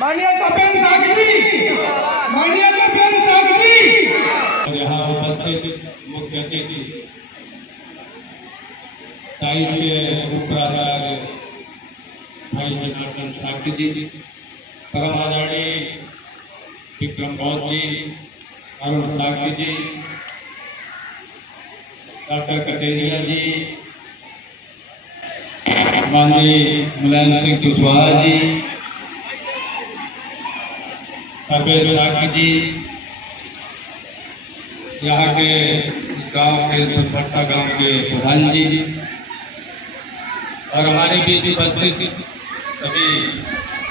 मान्यताबेन सागजी, मान्यताबेन सागजी। यहाँ उपस्थित मुख्य अतिथि साहित्य उपराचार्य भाई जनार्दन सागजी जी, परम आदरणीय विक्रम गौर जी, अरुण सागजी जी, डॉक्टर कटेरिया जी, माननीय मुलायम सिंह कुशवाहा जी, सर्वेश सागजी जी, यहाँ के इस गांव के सुरपट्टा गांव के प्रधान जी और हमारे बीच उपस्थित सभी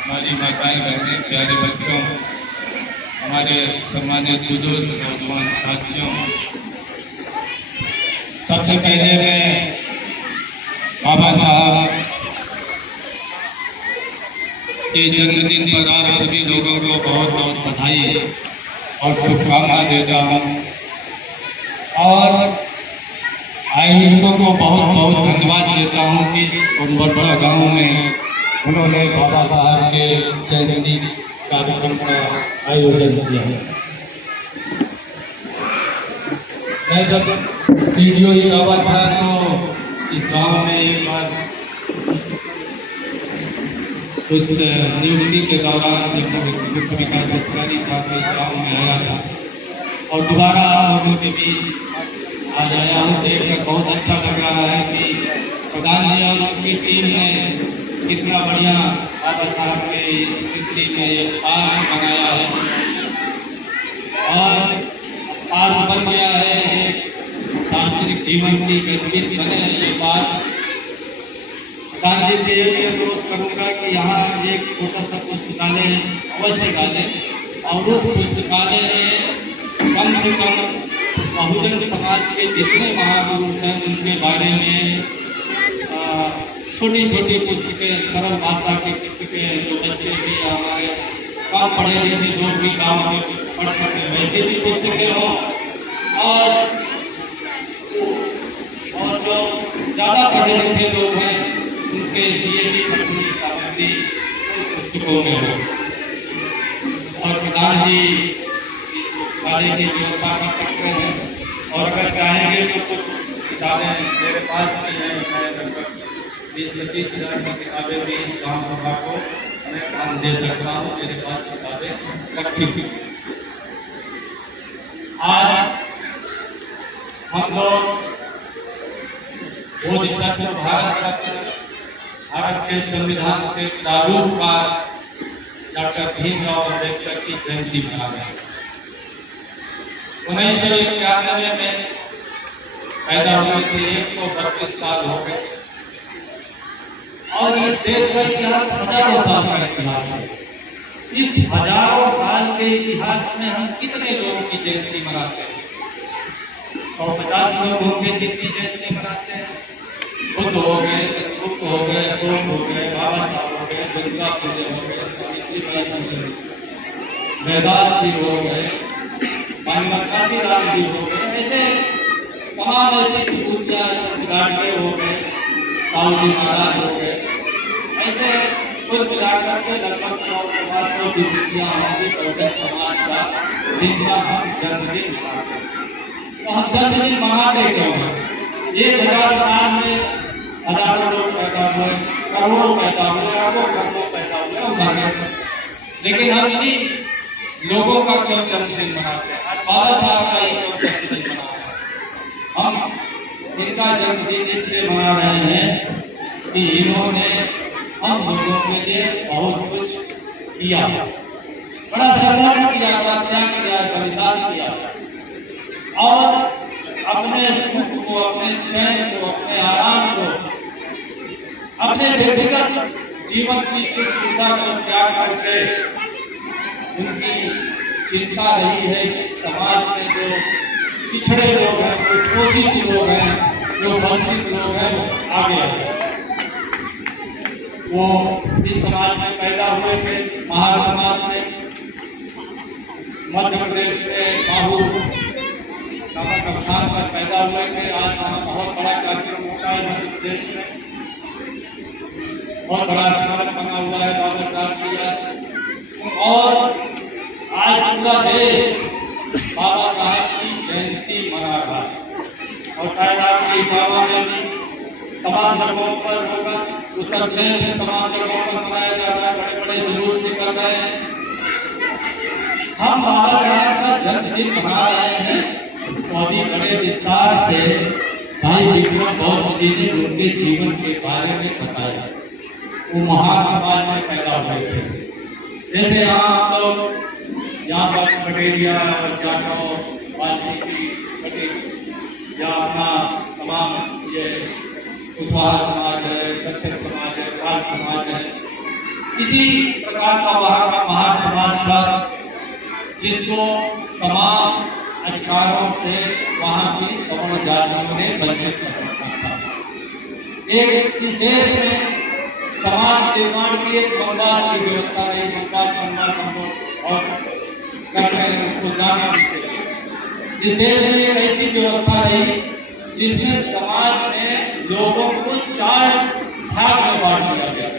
हमारी माताएं बहनें प्यारे बच्चों, हमारे सम्मानित बुजुर्ग नौजवान साथियों, सबसे पहले मैं बाबा साहब के जन्मदिन पर आप सभी लोगों को बहुत बहुत बधाई और शुभकामनाएं देता हूँ और आयोजकों को बहुत बहुत धन्यवाद देता हूँ कि उमरबड़ा गांव में उन्होंने बाबा साहब के जयंती कार्यक्रम का आयोजन किया है। मैं जब वीडियो ही आवा था तो इस गांव में एक बार उस नियुक्ति के दौरान जब विकास अधिकारी था तो इस गाँव में आया था और दोबारा आप लोगों के बीच आज आया हूँ। देखकर बहुत अच्छा लग रहा है कि प्रधान जी और उनकी टीम ने कितना बढ़िया बाबा साहब के इस स्मृति में एक पार्क बनाया है और पार्क बन गया है, एक सार्वजनिक जीवन की गतिविधि बने ये पार्क। प्रधान जी से ये अनुरोध करूँगा कि यहाँ एक छोटा सा पुस्तकालय अवश्य डालें और उस पुस्तकालय में कम से कम बहुजन समाज के जितने महापुरुष हैं उनके बारे में छोटी छोटी पुस्तकें, सरल भाषा की पुस्तकें, जो बच्चे भी हमारे कम पढ़े लिखे जो भी गाँव में पढ़ सके वैसे भी पुस्तकें हों और जो ज़्यादा पढ़े लिखे लोग हैं उनके लिए भी पढ़ने की सामग्री पुस्तकों में हो। और प्रधान जी पुस्तकालय की व्यवस्था कर सकते हैं और अगर चाहेंगे तो कुछ किताबें मेरे पास भी हैं, मैं लगभग 20-25 हज़ार की किताबें भी गाँव सभा को मैं काम दे सकता हूँ, मेरे पास किताबें रखी थी। आज हम लोग बोधिसत्व भारत के संविधान के प्रारूपकार डॉक्टर भीमराव अम्बेडकर की जयंती मना रहे हैं। 1991 में पैदा हुए थे, 132 साल हो गए और इस देश का इतिहास हजारों साल का इतिहास है। इस हजारों साल के इतिहास में हम कितने लोगों की जयंती मनाते हैं? 150 लोग होंगे जिनकी जयंती मनाते हैं। बुद्ध हो गए, बुद्ध हो गए, अशोक हो गए, बाबा साहब हो गए, दुर्गा पूजा हो गए, सावित्रीबाई फुले, वेदास जी हो गए, काशीराम जी हो गए, ऐसे तमाम ऐसी विभूतियाँ गाड़े हो गए, साहू जी महाराज हो गए, ऐसे कुल मिलाकर के लगभग 100-150 विभूतियाँ हमारी बहुजन समाज का जिनका हम जन्मदिन मनाते हैं। तो हम जन्मदिन मनाते क्यों हैं? 1000 साल में हजारों लोग पैदा हुए, करोड़ों पैदा हुए, लाखों करोड़ों पैदा हुए और मरने, लेकिन हम इन्हीं लोगों का क्यों जन्मदिन मनाते हैं? आज बाबा साहब का ही क्यों जन्मदिन मना रहे हैं? हम इनका जन्मदिन इसलिए मना रहे हैं कि इन्होंने हम लोगों के लिए बहुत कुछ किया, बड़ा संघर्ष किया, बड़ा त्याग किया, बलिदान किया और अपने सुख को, अपने चैन को, अपने आराम को, अपने व्यक्तिगत जीवन की सुख सुविधा को त्याग करके उनकी चिंता रही है कि समाज में जो पिछड़े लोग हैं, जो शोषित लोग हैं, जो वंचित लोग हैं वो आगे आए। वो इस समाज में पैदा हुए थे, महार समाज में, मध्य प्रदेश में बाहू नामक स्थान पर पैदा हुए थे। आज वहाँ बहुत बड़ा कार्यक्रम होता है मध्य प्रदेश में, बहुत बड़ा स्मारक बना हुआ है बाबा साहब की याद। और आज पूरा देश बाबा साहब की जयंती मना रहा है और शायद आपके इटावा में भी तमाम जगहों पर होगा, उत्तर प्रदेश में तमाम जगहों पर मनाया जा रहा है, बड़े बड़े जुलूस निकल रहे हैं। हम बाबा साहब का जन्मदिन मना रहे हैं तो अभी बड़े विस्तार से भाई विक्रम बौद्ध जी ने उनके जीवन के बारे में बताया। वो महान समाज में पैदा हुए थे। जैसे यहाँ हम लोग यहाँ पर पटेलिया और जाटव वाल्मीकि पटेल या अपना तमाम ये कुशवाहा समाज है, कश्यप समाज है, काल समाज है, इसी प्रकार का वहाँ का महान समाज था जिसको तमाम अधिकारों से वहाँ की सवर्ण जातियों ने वंचित कर रखा था। एक इस देश में समाज निर्माण की एक बंगाल की व्यवस्था रही, बंगाल और करते हैं उसको जाना चाहिए। इस देश में एक ऐसी व्यवस्था रही जिसमें समाज में लोगों को 4 भाग में बांट दिया गया।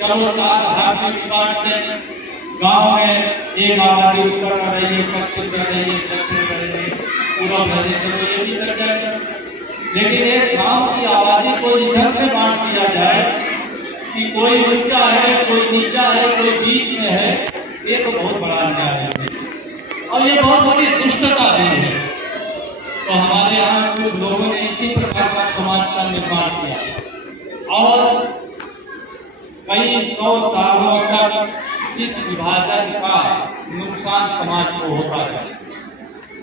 चलो 4 भाग में बांट दें। गांव में एक आबादी उत्तर में रही है, पश्चिम में रही है, दक्षिण में रही है, पूर्व में रही है, चलो ये भी चल जाएगा। लेकिन एक गांव की आबादी को इधर से बांट दिया जाए कि कोई ऊंचा है, कोई नीचा है, कोई बीच में है, ये तो बहुत बड़ा अन्याय है और ये बहुत बड़ी दुष्टता भी है। तो हमारे यहाँ कुछ लोगों ने इसी प्रकार का समाज का निर्माण किया और कई 100 सालों तक इस विभाजन का नुकसान समाज को होता है।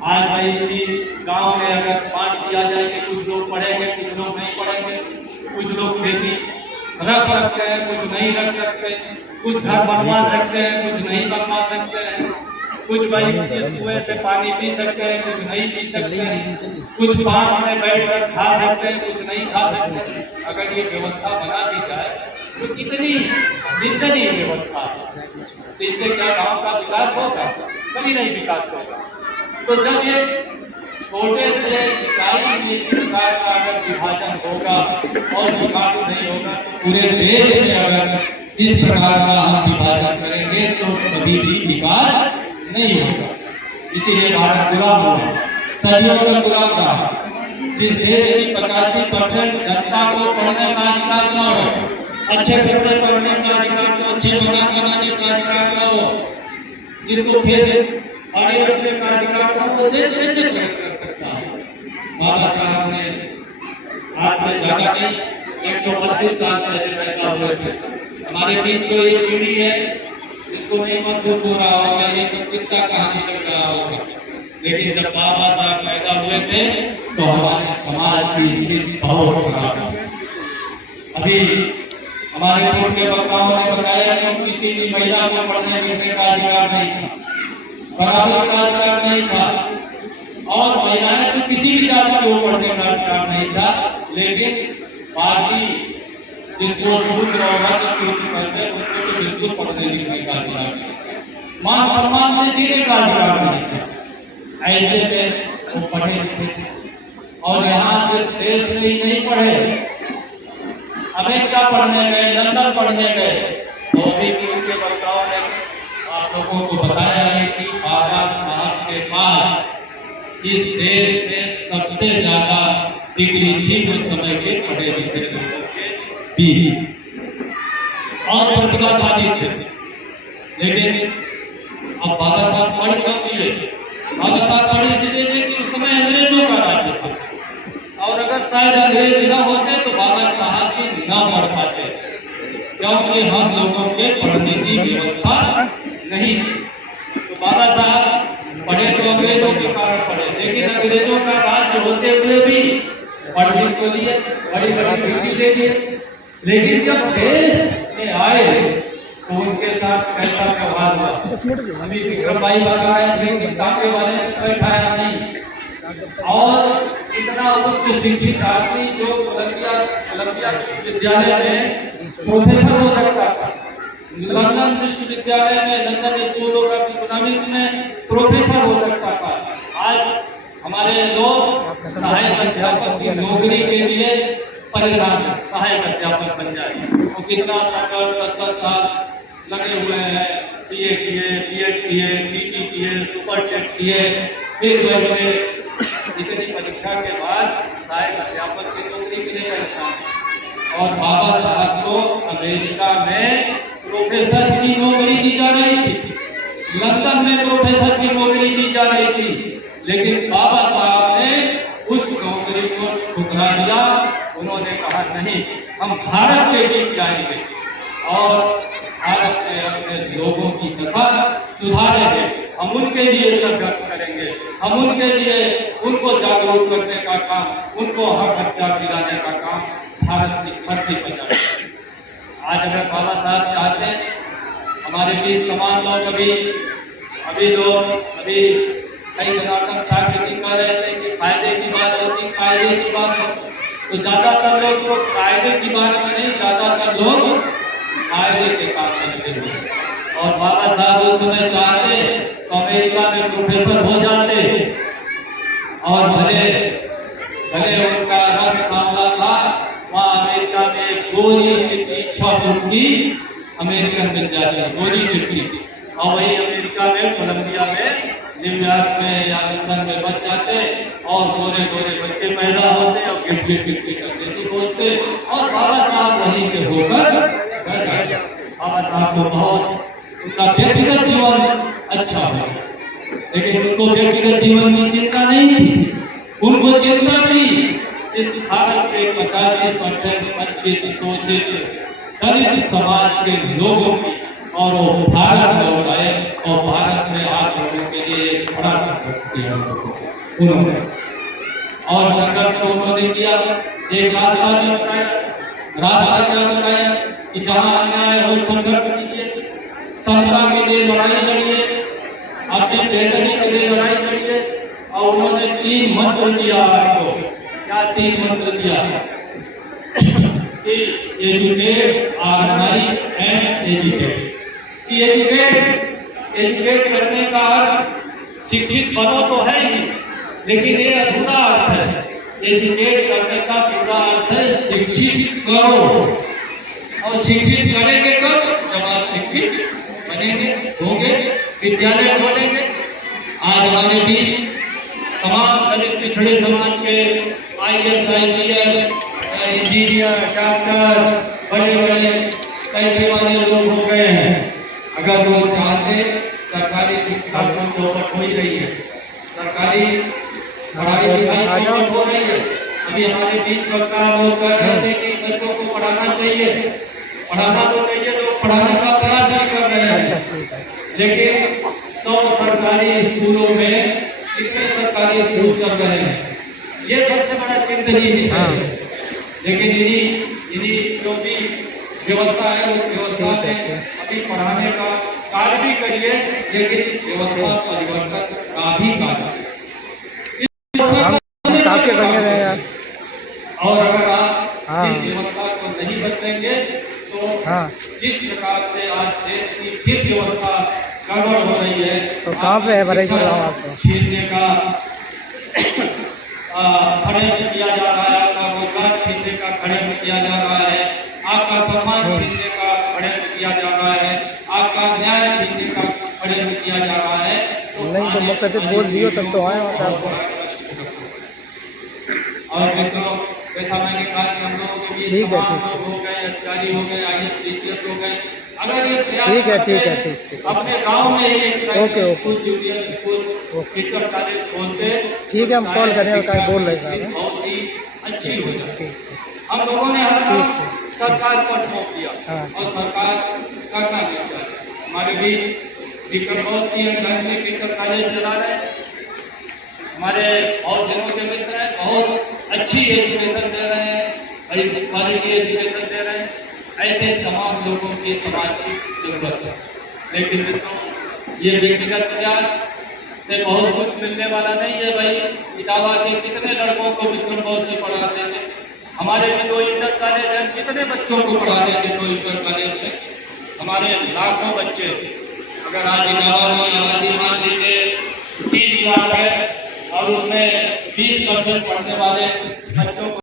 आज भाई इसी गांव में अगर बांट दिया जाए कि कुछ लोग पढ़ेंगे, कुछ लोग नहीं पढ़ेंगे, कुछ लोग खेती रख सकते हैं, कुछ नहीं रख सकते, कुछ घर बनवा सकते हैं, कुछ नहीं बनवा सकते हैं, कुछ भाई इस कुएं से पानी पी सकते हैं, कुछ नहीं पी सकते हैं, कुछ पार्क में बैठ कर खा सकते हैं, कुछ नहीं खा सकते हैं। अगर ये व्यवस्था बना दी जाए तो कितनी निंदनीय व्यवस्था है। तो इससे क्या गांव का विकास होगा? कभी नहीं विकास होगा। तो जब ये छोटे से इकाई में इस प्रकार का अगर विभाजन होगा और विकास नहीं होगा, पूरे देश में अगर इस प्रकार का हम विभाजन करेंगे तो कभी भी विकास नहीं होगा। इसीलिए भारत गुलाम हुआ, सदियों तक गुलाम रहा। जिस देश की 85% जनता को पढ़ने का अधिकार न हो, अच्छे कपड़े पहनने का अधिकार हो, अच्छे मकान बनाने का अधिकार न हो, जिसको फिर आगे रखने का अधिकार न हो, देश कैसे प्रगति कर सकता है? बाबा साहब ने आज से ज्यादा नहीं 132 साल पहले पैदा हुए थे। हमारे बीच जो ये पीढ़ी है इसको नहीं महसूस हो रहा होगा, ये सब किस्सा कहानी लग रहा होगा, लेकिन जब बाबा साहब पैदा हुए थे तो हमारे समाज की स्थिति बहुत खराब है। अभी हमारे पूर्व के वक्ताओं ने बताया कि किसी भी महिला को पढ़ने लिखने का अधिकार नहीं था, बराबरी का अधिकार नहीं था और महिलाएं तो किसी भी जाति को पढ़ने का अधिकार नहीं था। लेकिन पार्टी जिसको शूद्र और शूद्र कहते हैं उसको तो बिल्कुल पढ़ने लिखने का अधिकार नहीं, मान सम्मान से जीने का अधिकार नहीं था। ऐसे में वो पढ़े लिखे और यहाँ सिर्फ देश में ही नहीं पढ़े, अमेरिका पढ़ने गए, लंदन पढ़ने गए। तो अभी उनके वक्ताओं ने आप लोगों को बताया है कि बाबा साहब के पास इस देश में सबसे ज्यादा डिग्री थी उस समय के पढ़े लिखे लोगों के बीच और प्रतिभाशाली थे। लेकिन अब बाबा साहब पढ़ क्यों लिए? बाबा साहब पढ़े इसलिए थे कि उस समय अंग्रेजों का राज्य था और अगर शायद अंग्रेज न होते तो बाबा साहब भी न पढ़ पाते, क्योंकि हम लोगों के पढ़ने की व्यवस्था नहीं थी। तो बाबा साहब पढ़े तो अंग्रेजों के कारण पढ़े, लेकिन अंग्रेजों का राज्य होते हुए भी पढ़ लिख तो लिए, बड़ी बड़ी डिग्री ले लिए। लेकिन जब देश में आए तो उनके साथ कैसा व्यवहार हुआ? अभी विक्रम भाई बता रहे थे कि ताके वाले ने बैठाया नहीं और इतना उच्च शिक्षित आदमी जो कोलंबिया विश्वविद्यालय में प्रोफेसर हो सकता था, लंदन विश्वविद्यालय में, लंदन स्कूल ऑफ इकोनॉमिक्स में प्रोफेसर हो सकता था। आज हमारे लोग सहायक अध्यापक की नौकरी के लिए परेशान है, सहायक अध्यापक बन जाए। वो कितना 10 साल लगे हुए हैं, बीए किए, बीएड किए, पीटी किए, सुपर टेट किए, फिर वह इतनी परीक्षा के बाद शायद अध्यापक की नौकरी के लिए परेशान। और बाबा साहब को अमेरिका में प्रोफेसर की नौकरी दी जा रही थी, लंदन में प्रोफेसर की नौकरी दी जा रही थी, लेकिन बाबा साहब ने उस नौकरी को ठुकरा दिया। उन्होंने कहा नहीं, हम भारत के बीच जाएंगे और भारत में अपने लोगों की दशा सुधारेंगे, हम उनके लिए संघर्ष करेंगे, हम उनके लिए उनको जागरूक करने का काम, उनको हक अधिकार दिलाने का काम भारत की धरती पर करेंगे। आज अगर बाबा साहब चाहते हैं, हमारे बीच तमाम लोग अभी कई जनार्दन साहब जी कह रहे थे कि फायदे की बात होती, कायदे की बात होती, तो ज्यादातर लोग तो कायदे की बात में नहीं, ज्यादातर लोग कायदे के काम में लगे हुए। और बाबा साहब उस समय चाहते तो अमेरिका में प्रोफेसर हो जाते, और भले उनका रंग सांवला था, वहाँ अमेरिका में गोरी चिट्ठी 6 फुट की अमेरिकन मिल जाती, गोरी चिट्ठी थी, और वही अमेरिका में, कोलंबिया में, न्यूयॉर्क में या लंदन में बस जाते और गोरे गोरे बच्चे पैदा होते और गिट्टी करते थे बोलते, और बाबा साहब वहीं के होकर घर जाते। बाबा साहब को बहुत उनका व्यक्तिगत जीवन अच्छा हो, लेकिन उनको व्यक्तिगत जीवन की चिंता नहीं थी। उनको चिंता थी इस भारत के 85% वंचित शोषित दलित समाज के लोगों की, और वो भारत लौट आए और भारत में आप लोगों के लिए बड़ा संघर्ष किया उन्होंने, और संघर्ष को उन्होंने किया। एक रास्ता भी बताया, रास्ता क्या बताया कि जहाँ अन्याय हो संघर्ष कीजिए, समता के लिए लड़ाई लड़िए, अपनी बेहतरी के लिए लड़ाई लड़िए। और उन्होंने 3 मंत्र दिया आपको। क्या 3 मंत्र दिया? Educate, organize and educate. कि एजुकेट करने का अर्थ शिक्षित बनो तो है ही, लेकिन ये अधूरा अर्थ है। एजुकेट करने का पूरा अर्थ है शिक्षित करो, और शिक्षित करेंगे कब? जब आप शिक्षित बनेंगे, होंगे, विद्यालय खोलेंगे। आज हमारे बीच तमाम दलित पिछड़े समाज के IAS, IPS, इंजीनियर, डॉक्टर, बड़े बड़े पैसे वाले लोग हो गए हैं। अगर वो चाहते, सरकारी शिक्षा चौपट हो ही रही है, सरकारी पढ़ाई लिखाई चौपट हो रही है। अभी हमारे बीच वक्ता लोग कह रहे थे कि बच्चों को पढ़ाना चाहिए, पढ़ाना तो चाहिए, लोग पढ़ाने का प्रयास भी कर रहे हैं, लेकिन 100 सरकारी स्कूलों में कितने सरकारी स्कूल चल रहे हैं, ये सबसे बड़ा चिंतनीय विषय है। लेकिन इन्हीं जो भी व्यवस्था है, उस व्यवस्था में अभी पढ़ाने का कार्य भी करिए, लेकिन इस व्यवस्था परिवर्तन का भी कार्य। और अगर आप इस व्यवस्था को नहीं बदलेंगे तो जिस प्रकार से आज देश की फिर व्यवस्था गड़बड़ हो रही है, तो कहाँ पे है छीनने का षड्यंत्र किया जा रहा है, आपका रोजगार छीनने का षड्यंत्र किया जा रहा है, आपका सम्मान छीनने का षड्यंत्र किया जा रहा है, आपका न्याय छीनने का षड्यंत्र किया जा रहा है। नहीं तो मौके पे बोल दियो तब तो आए वहाँ आपको। और मित्रों, जैसा मैंने कहा कि हम लोगों के बीच तमाम लोग हो गए, अधिकारी हो गए, IAS हो गए, अगर ये ठीक है अपने गांव में ही एक okay junior school teacher college खोलते, ठीक है, हम कॉल करें, क्या बोल रहे साहब, बहुत ही अच्छी हो जाती। हम लोगों ने हर काम सरकार पर सौंप दिया और सरकार करना भी चाहिए। हमारे बीच विक्रम बहुत ही में टीचर कॉलेज चला रहे हैं, हमारे बहुत दिनों के मित्र हैं, बहुत अच्छी एजुकेशन दे रहे हैं, बड़ी क्वालिटी एजुकेशन दे रहे हैं। ऐसे तमाम लोगों की समाज की जरूरत है। लेकिन मित्रों, ये व्यक्तिगत प्रयास से बहुत कुछ मिलने वाला नहीं है। भाई इटावा के कितने लड़कों को विक्रम बहुत से पढ़ा देंगे, हमारे भी 2 इंटर कॉलेज हैं, कितने बच्चों को पढ़ा देंगे 2 इंटर कॉलेज में, हमारे लाखों बच्चे। अगर आज इटावा में आबादी मान लीजिए 30 लाख है और उसमें 20% पढ़ने वाले बच्चों को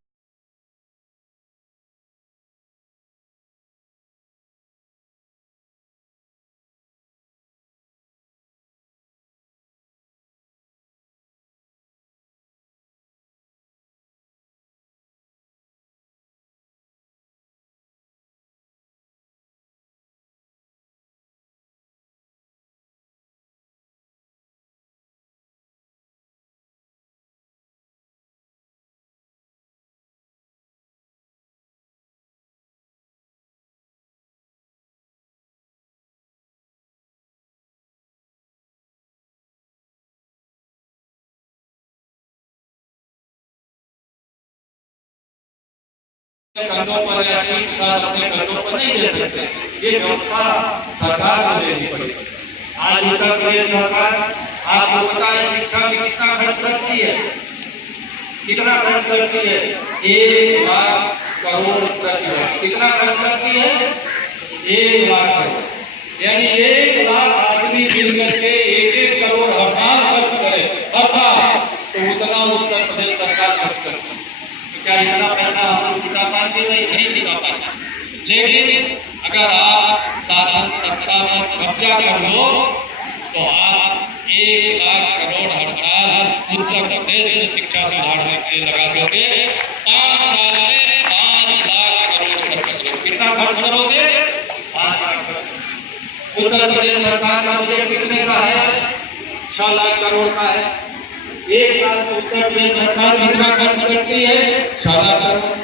कंधों पर या ठीक साथ अपने कंधों पर नहीं दे सकते, ये व्यवस्था सरकार को देनी पड़ेगी। आज उत्तर प्रदेश सरकार आपको पता है शिक्षा में कितना खर्च करती है, कितना खर्च करती है, 1 लाख करोड़ प्रति वर्ष। कितना खर्च करती है? 1 लाख करोड़। यानी 1 लाख आदमी मिल करके 1-1 करोड़ हर साल खर्च करे, हर साल, तो उतना उत्तर प्रदेश सरकार खर्च करती है। क्या इतना पैसा हम लोग जुटा पाएंगे? नहीं जुटा पाएंगे। लेकिन अगर आप शासन सत्ता पर कब्जा कर लो तो आप 1 लाख करोड़ हर साल उत्तर प्रदेश में शिक्षा सुधारने के लिए लगा दोगे। 5 साल में 5 लाख करोड़ खर्च करोगे। कितना खर्च करोगे? 5 लाख करोड़। उत्तर प्रदेश सरकार का बजट कितने का है? 6 लाख करोड़ का है। एक साल में उत्तर प्रदेश सरकार कितना खर्च करती है? 6 लाख करोड़।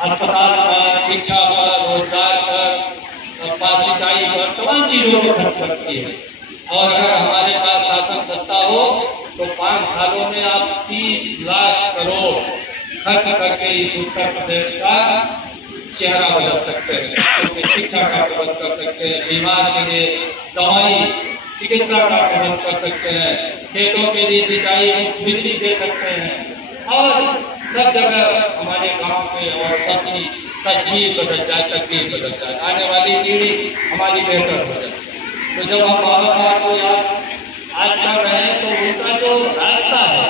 अस्पताल पर, शिक्षा पर, रोजगार पर, सिंचाई पर, तमाम चीजों पर खर्च करती है। और अगर हमारे पास शासन सत्ता हो तो 5 सालों में आप 30 लाख करोड़ खर्च करके इस उत्तर प्रदेश का चेहरा बदल सकते हैं, शिक्षा का प्रबंध कर सकते हैं, बीमार के लिए दवाई चिकित्सा का प्रबंध कर सकते हैं, खेतों के लिए सिंचाई बिजली दे सकते हैं, और सब जगह हमारे गांव के और सबकी तस्वीर बदल जाए, तकदीर बदल जाए, आने वाली पीढ़ी हमारी बेहतर हो जाए। तो जब हम बाबा साहब को याद आज कर रहे हैं तो उनका जो रास्ता है,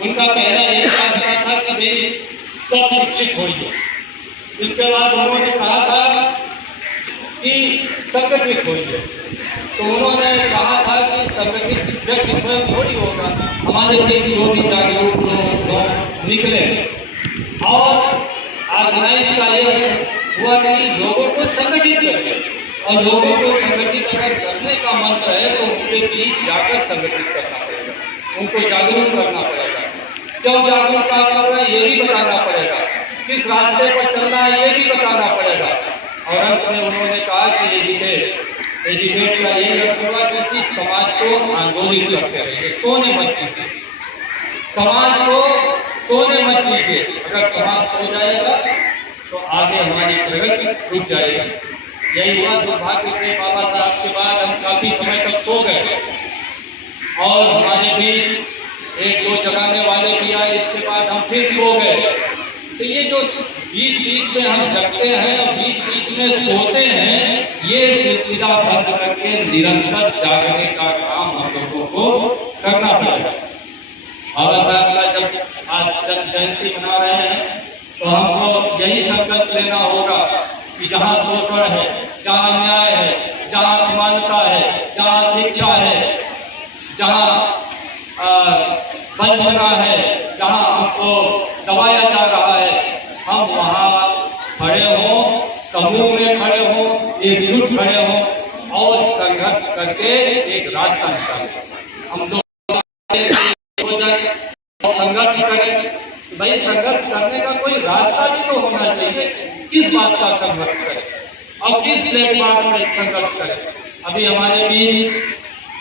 उनका पहला यही रास्ता था कि भाई सब शिक्षित होइए। इसके बाद उन्होंने कहा था कि संगठित होइए। तो उन्होंने कहा था कि संगठित व्यक्ति स्वयं थोड़ी होगा, हमारे लिए जो भी जागरूक लोग निकले और ऑर्गेनाइज का ये हुआ कि लोगों को संगठित करके, और लोगों को संगठित अगर करने का मंत्र है तो उनके बीच जाकर संगठित करना पड़ेगा, उनको जागरूक करना पड़ेगा। क्यों जागरूक कर रहे हैं ये भी बताना पड़ेगा, किस रास्ते पर चलना है ये भी बताना पड़ेगा। और अंत में उन्होंने कहा कि एजुकेट का यही अर्थ होगा कि समाज को आंदोलित करते रहिए, सोने मत दीजिए, समाज को सोने मत दीजिए। अगर समाज सो जाएगा तो आगे हमारी प्रगति रुक जाएगी। यही हुआ दुर्भाग्य से बाबा साहब के बाद हम काफी समय तक सो गए और हमारे बीच 1-2 जगाने वाले भी आए, इसके बाद हम फिर सो गए। तो ये जो बीच में हम जगते हैं और बीच में सोते हैं, ये सिलसिला बंद करके निरंतर जागने का काम हम लोगों को करना पड़ेगा। बाबा साहब का जब आज जन्म जयंती मना रहे हैं तो हमको यही संकल्प लेना होगा कि जहाँ शोषण है, जहाँ अन्याय है, जहाँ असमानता है, जहाँ शिक्षा है, जहाँ वंचना है, जहाँ हमको दबाया जा रहा है, हम वहाँ खड़े हों, समूह में खड़े हों, एकजुट खड़े हों और संघर्ष करके एक रास्ता निकालें। हम लोग हो जाए और संघर्ष करें। भाई संघर्ष करने का कोई रास्ता भी तो होना चाहिए, किस बात का संघर्ष करें और किस प्लेटफॉर्म पर संघर्ष करें। अभी हमारे बीच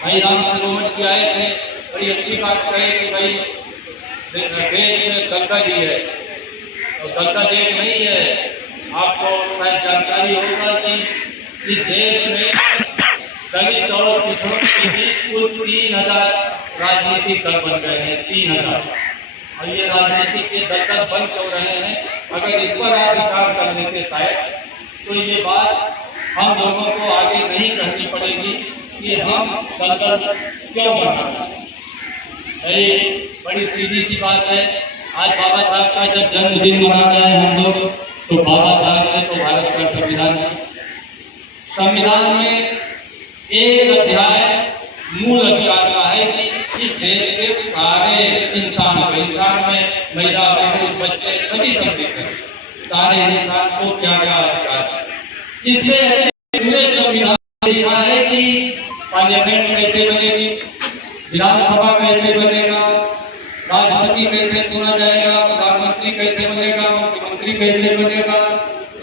भाई राम सरोवर जी आए थे, बड़ी अच्छी बात कहे कि भाई देश में गंगा जी है, तो गंगा देश नहीं है। आपको शायद जानकारी होगा कि इस देश में दलित और पिछड़ों के बीच कुल 3000 राजनीतिक दल बन गए हैं, 3000। और ये राजनीति के दल बन क्यों रहे हैं? अगर इस पर आप विचार कर लेते शायद तो ये बात हम लोगों को आगे नहीं कहनी पड़ेगी कि हम दल क्यों बना रहे हैं। बड़ी सीधी सी बात है। आज बाबा साहब का जब जन्मदिन मना रहे हैं हम लोग, तो बाबा साहब ने तो भारत का संविधान में एक अध्याय मूल अधिकार का है कि इस देश के सारे इंसान में महिला, पुरुष, बच्चे सभी सम्मिलित हैं, सारे इंसान को क्या क्या अधिकार है। इसमें पूरे संविधान में लिखा है कि पार्लियामेंट कैसे बनेगी, विधानसभा कैसे बनेगा, राष्ट्रपति कैसे चुना जाएगा, प्रधानमंत्री कैसे बनेगा, मुख्यमंत्री कैसे बनेगा।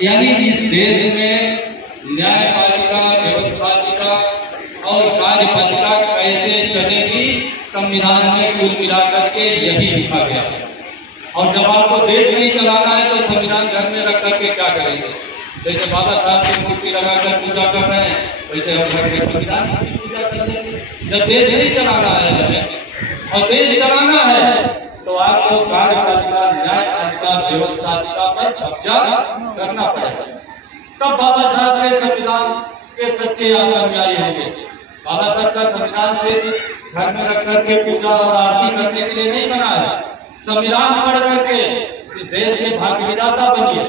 यानी इस देश में न्यायपालिका, व्यवस्थापिका और कार्यपालिका कैसे चलेगी, संविधान में कुल मिलाकर के यही लिखा गया है। और जब आपको देश नहीं चलाना है तो संविधान घर में रख करके क्या करेंगे? जैसे बाबा साहब की मूर्ति लगाकर पूजा कर रहे हैं, वैसे हम घर में संविधान की पूजा कर लेंगे। जब देश नहीं चलाना है हमें और देश चलाना है तो आपको कार्यपालिका, न्यायपालिका, व्यवस्थापिका पर कब्जा करना पड़ेगा। तब बाबा साहब के संविधान के सच्चे अनुयायी होंगे। बाबा साहब का संविधान सिर्फ घर में रख करके पूजा और आरती करने के लिए नहीं बना है। संविधान पढ़ करके इस देश के भाग्य विधाता बनिए,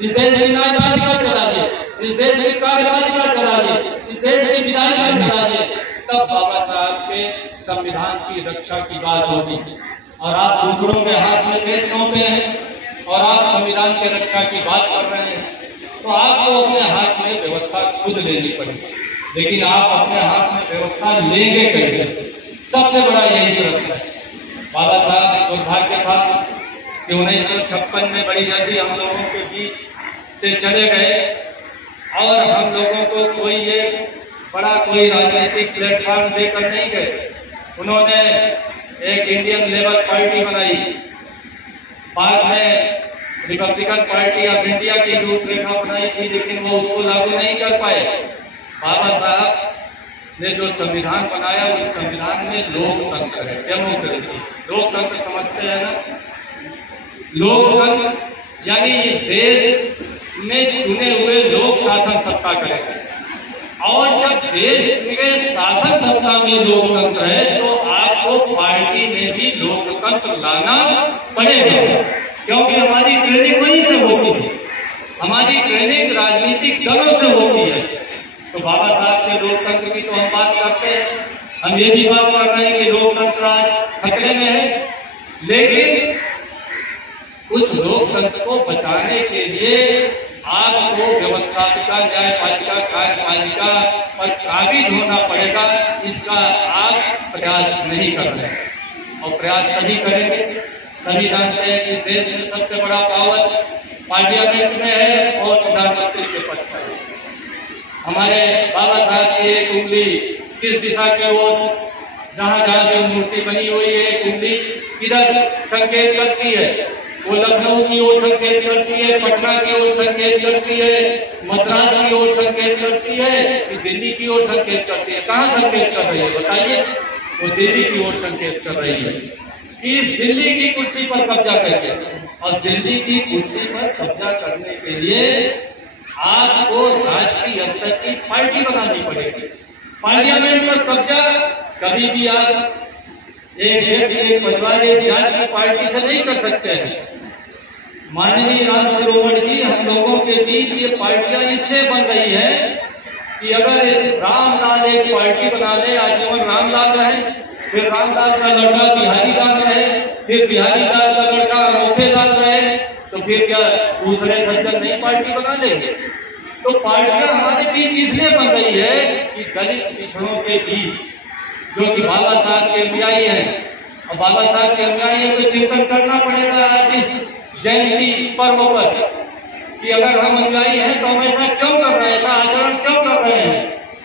इस देश की न्यायपालिका चलाइए, इस देश की कार्यपालिका चलाइए, इस देश की विधायिका चलाइए, तब बाबा साहब के संविधान की रक्षा की बात होगी। और आप दूसरों के हाथ में देश सौंपे हैं और आप संविधान की रक्षा की बात कर रहे हैं, तो आपको अपने हाथ में व्यवस्था खुद लेनी पड़ेगी। लेकिन आप अपने हाथ में व्यवस्था लेंगे कैसे? सबसे बड़ा यही प्रश्न है। बाबा साहब दुर्भाग्य था कि 1956 में बड़ी जल्दी हम लोगों के बीच से चले गए और हम लोगों को कोई राजनीतिक प्लेटफॉर्म देकर नहीं गए। उन्होंने एक इंडियन लेबर पार्टी बनाई, बाद में रिपब्लिकन पार्टी ऑफ इंडिया की रूपरेखा बनाई थी, लेकिन वो उसको लागू नहीं कर पाए। बाबा साहब ने जो संविधान बनाया उस संविधान में लोकतंत्र है, डेमोक्रेसी। लोकतंत्र समझते हैं ना? लोकतंत्र यानी इस देश में चुने हुए लोग शासन सत्ता करेंगे, और जब देश के शासन सत्ता में लोकतंत्र है तो आपको पार्टी में भी लोकतंत्र लाना पड़ेगा, क्योंकि हमारी ट्रेनिंग वहीं से होती है, हमारी ट्रेनिंग राजनीतिक दलों से होती है। तो बाबा साहब के लोकतंत्र की तो हम बात करते हैं, हम ये भी बात कर रहे हैं कि लोकतंत्र आज खतरे में है, लेकिन उस लोकतंत्र को बचाने के लिए आपको व्यवस्थापिका, न्यायपालिका, कार्यपालिका पर काबिज होना पड़ेगा। इसका आप प्रयास नहीं कर रहे हैं, और प्रयास तभी करेंगे। सभी जानते हैं कि देश में सबसे बड़ा पावर पार्लियामेंट में है और प्रधानमंत्री के पद पर है। हमारे बाबा साहब की एक उंगली किस दिशा की ओर, जहाँ जहाँ जो मूर्ति बनी हुई है, एक उंगली किधर संकेत करती है? वो लखनऊ की ओर संकेत करती है, पटना की ओर संकेत करती है, मद्रास की ओर संकेत करती है, कि दिल्ली की ओर संकेत करती है? कहाँ संकेत कर रही है बताइए? वो दिल्ली की ओर संकेत कर रही है कि इस दिल्ली की कुर्सी पर कब्जा करके, और दिल्ली की कुर्सी पर कब्जा करने के लिए आपको राष्ट्रीय स्तर की पार्टी बनानी पड़ेगी। पार्लियामेंट पर कब्जा कभी भी आप एक व्यक्ति, एक परिवार, एक जाति की पार्टी से नहीं कर सकते हैं। माननीय राम सरोवर जी, हम लोगों के बीच ये पार्टियां इसलिए बन रही है कि अगर रामलाल एक पार्टी बना ले, आजीवन रामलाल रहे, फिर रामलाल का लड़का बिहारी लाल रहे, फिर बिहारी लाल का लड़का अनोखे लाल रहे, तो फिर क्या दूसरे सज्जन नई पार्टी बना लेंगे? तो पार्टियां हमारे बीच इसलिए बन रही है कि दलित पिछड़ों के बीच, जो कि बाबा साहब के अनुयायी हैं, और बाबा साहब के अनुयायी को चिंतन करना पड़ेगा आज इस जयंती पर्व पर कि अगर हम अनुयायी हैं तो हम ऐसा क्यों कर रहे हैं, ऐसा आचरण क्यों कर रहे हैं?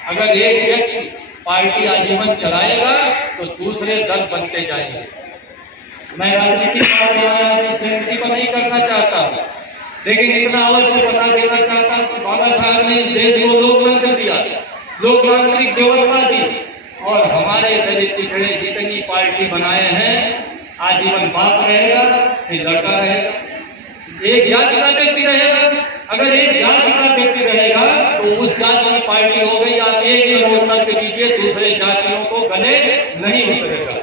अगर एक व्यक्ति पार्टी आजीवन चलाएगा तो दूसरे दल बनते जाएंगे। मैं राजनीतिक जयंती पर नहीं करना चाहता, लेकिन इतना अवश्य बता देना चाहता हूं कि बाबा साहब ने इस देश को लोकतंत्र दिया, लोकतांत्रिक व्यवस्था दी, और हमारे दलित पिछड़े जितनी पार्टी बनाए हैं, आजीवन बाप रहेगा, फिर लड़का रहेगा, एक जाति का व्यक्ति रहेगा। अगर एक जाति का व्यक्ति रहेगा तो उस जाति की पार्टी हो गई। आप 1 करोड़ तक दीजिए, दूसरे जातियों को गले नहीं उतरेगा,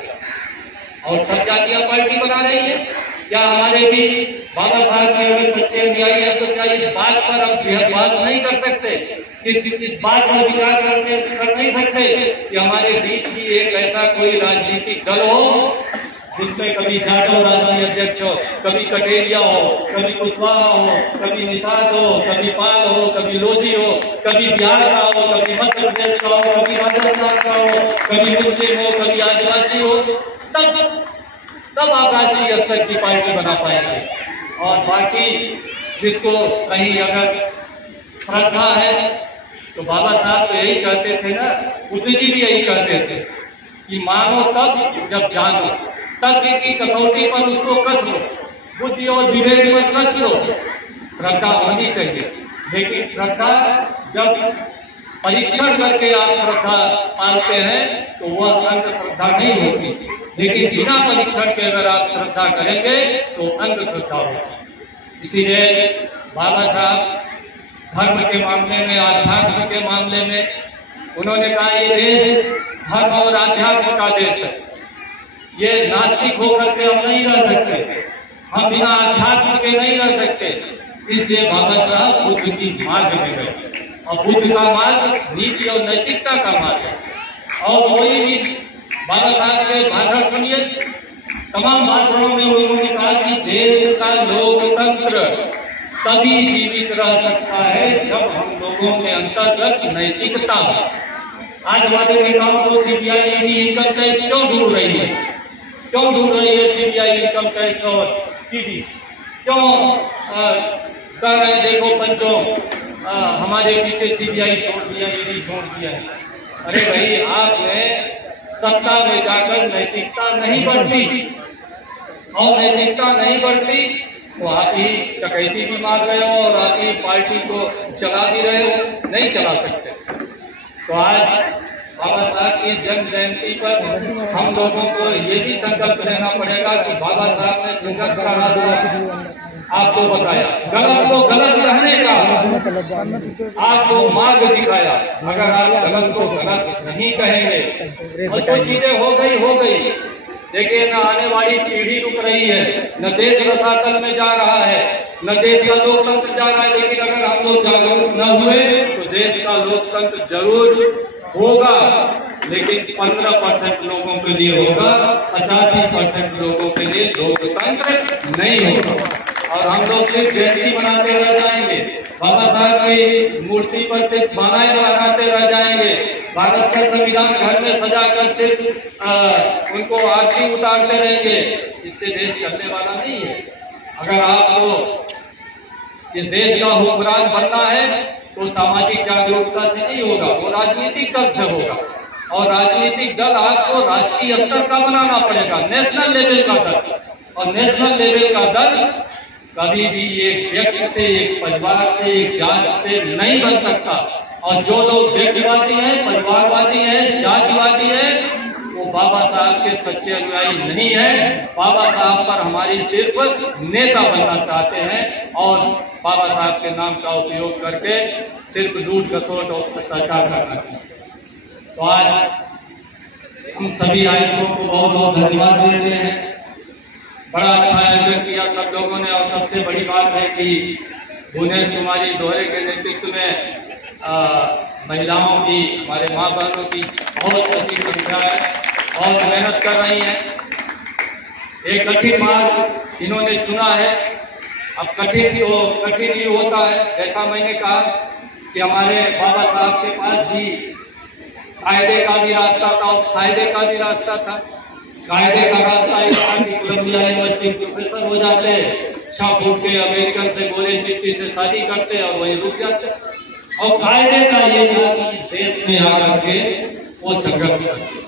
और सब जातियां पार्टी बना रही है। क्या हमारे बीच बाबा साहब के अगर सच्चे अनुयायी है तो क्या इस बात पर अब बहस नहीं कर सकते, इस बात पर विचार कर नहीं सकते कि हमारे बीच भी एक ऐसा कोई राजनीतिक दल हो जिसमें कभी जाटव राष्ट्रीय अध्यक्ष हो, कभी कटेरिया हो, कभी कुशवाहा हो, कभी निषाद हो, कभी पाल हो, कभी लोधी हो, कभी बिहार का हो, कभी मध्य प्रदेश का हो, कभी राजस्थान का हो, कभी मुस्लिम हो, कभी आदिवासी हो, तब आप राष्ट्रीय स्तर की पार्टी बना पाएंगे। और बाकी जिसको कहीं अगर श्रद्धा है तो बाबा साहब तो यही कहते थे ना, बुद्ध जी भी यही कहते थे कि मानो तब जब जानो, तब की कसौटी पर उसको कस लो। बुद्धि और विवेक पर कस लो, श्रद्धा होनी चाहिए। लेकिन श्रद्धा जब परीक्षण करके आप श्रद्धा पालते हैं तो वह अंधश्रद्धा नहीं होती, लेकिन बिना परीक्षण के अगर आप श्रद्धा करेंगे तो अंधश्रद्धा होगी। इसीलिए बाबा साहब धर्म के मामले में, आध्यात्म के मामले में उन्होंने कहा ये देश धर्म और आध्यात्म का देश है, ये नास्तिक होकर के हम नहीं रह सकते, हम बिना आध्यात्म के नहीं रह सकते। इसलिए बाबा साहब बुद्ध की मार्ग में गए, और बुद्ध का मार्ग नीति और नैतिकता का मार्ग है। और कोई भी बाबा साहब के भाषण सुनिए, तमाम भाषणों में उन्होंने कहा कि देश का लोकतंत्र तभी जीवित रह सकता है जब हम लोगों के अंतर्गत नैतिकता हो। आज हमारे नेताओं को सीबीआई ईडी इनकम टैक्स क्यों ढूंढ रही है, क्यों ढूंढ रही है सीबीआई इनकम टैक्स और ईडी, क्यों कह रहे हैं देखो पंचों हमारे पीछे सीबीआई छोड़ दिया, ईडी छोड़ दिया। अरे भाई, आपने सत्ता में जाकर नैतिकता नहीं बरती, और नैतिकता नहीं बरती तो आप ही डकैती भी मार रहे हो और आप ही पार्टी को चला भी रहे हो, नहीं चला सकते। तो आज बाबा साहब की जन्म जयंती पर हम लोगों को ये भी संकल्प लेना पड़ेगा कि बाबा साहब ने संघर्ष का रास्ता आपको बताया, गलत को गलत रहने का आपको मार्ग दिखाया। अगर आप गलत को गलत नहीं कहेंगे और जो चीजें हो गई, देखिए न आने वाली पीढ़ी रुक रही है, न देश रसातल में जा रहा है, न देश का लोकतंत्र जा रहा है। लेकिन अगर हम लोग जागरूक न हुए तो देश का लोकतंत्र जरूर होगा, लेकिन 15% लोगों के लिए होगा, 85% लोगों के लिए लोकतंत्र नहीं होगा। और हम लोग सिर्फ जयंती मनाते रह जाएंगे, बाबा साहब की मूर्ति पर सिर्फ मालाएं लगाते रह जाएंगे, भारत का संविधान घर में सजाकर सिर्फ उनको आरती उतारते रहेंगे, इससे देश चलने वाला नहीं है। अगर आपको इस देश का हुक्मरान बनना है तो सामाजिक जागरूकता से नहीं होगा, वो राजनीतिक दल से होगा। और राजनीतिक दल आपको राष्ट्रीय स्तर का बनाना पड़ेगा, नेशनल लेवल का दल। और नेशनल लेवल का दल कभी भी एक व्यक्ति से, एक परिवार से, एक जात से नहीं बन सकता। और जो लोग व्यक्तिवादी हैं, परिवारवादी हैं, जातिवादी हैं, वो बाबा साहब के सच्चे अनुयायी नहीं है। बाबा साहब पर हमारी सिर्फ नेता बनना चाहते हैं और बाबा साहब के नाम का उपयोग करके सिर्फ लूट खसोट और भ्रष्टाचार करना चाहते हैं। तो आज हम सभी आयोजकों को बहुत बहुत धन्यवाद देते हैं। बड़ा अच्छा आयोजन किया सब लोगों ने। और सबसे बड़ी बात है कि भुवनेश कुमारी दोहरे के नेतृत्व में महिलाओं की, हमारे माँ बहनों की बहुत अधिक संख्या है, बहुत मेहनत कर रही हैं। एक कठिन मार्ग इन्होंने चुना है। अब कठिन ही होता है। जैसा मैंने कहा कि हमारे बाबा साहब के पास भी कायदे का भी रास्ता था और फायदे का भी रास्ता था। कायदे का रास्ता एक था कि कोलंबिया यूनिवर्सिटी प्रोफेसर हो जाते, 6 फुट के अमेरिकन से गोरे चिट्ठी से शादी करते और वहीं रुक जाते। और कायदे का ये था कि देश में आकर के वो संघर्ष करते।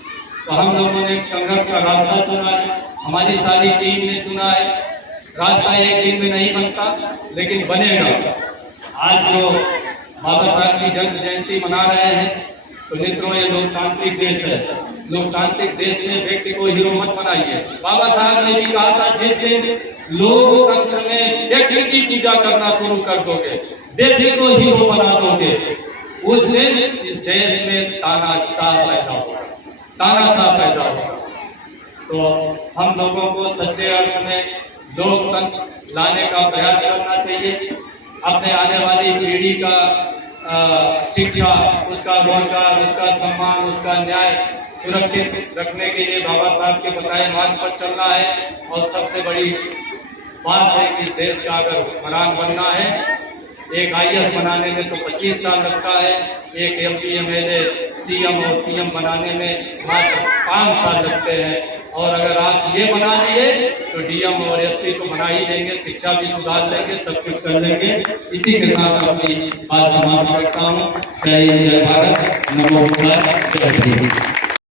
तो हम लोगों ने संघर्ष का रास्ता चुना है, हमारी सारी टीम ने चुना है। रास्ता एक दिन में नहीं बनता, लेकिन बनेगा। आज जो बाबा साहब की जन्म जयंती मना रहे हैं तो मित्रों, ये लोकतांत्रिक देश है। लोकतांत्रिक देश में व्यक्ति को हीरो मत बनाइए। बाबा साहब ने भी कहा था, जिस दिन लोकतंत्र में व्यक्ति की पूजा करना शुरू कर दोगे, व्यक्ति को हीरो बना दोगे, उस दिन इस देश में तानाशाह पैदा होगा, तानाशाह पैदा होगा। तो हम लोगों को सच्चे अर्थ में लोकतंत्र लाने का प्रयास करना चाहिए। अपने आने वाली पीढ़ी का शिक्षा, उसका रोजगार, उसका सम्मान, उसका न्याय सुरक्षित रखने के लिए बाबा साहब के बताए मार्ग पर चलना है। और सबसे बड़ी बात है कि देश का अगर हुक्मरान बनना है, एक IAS बनाने में तो 25 साल लगता है, एक MP MLA CM और PM बनाने में मात्र 5 साल लगते हैं। और अगर आप ये बना दिए तो DM और SP तो बना ही देंगे, शिक्षा भी सुधार लेंगे, सब कुछ कर लेंगे। इसी के साथ अपनी बात समाप्त करता हूँ। जय हिंद, जय भारत, नमो बुद्धाय, जय हिंद।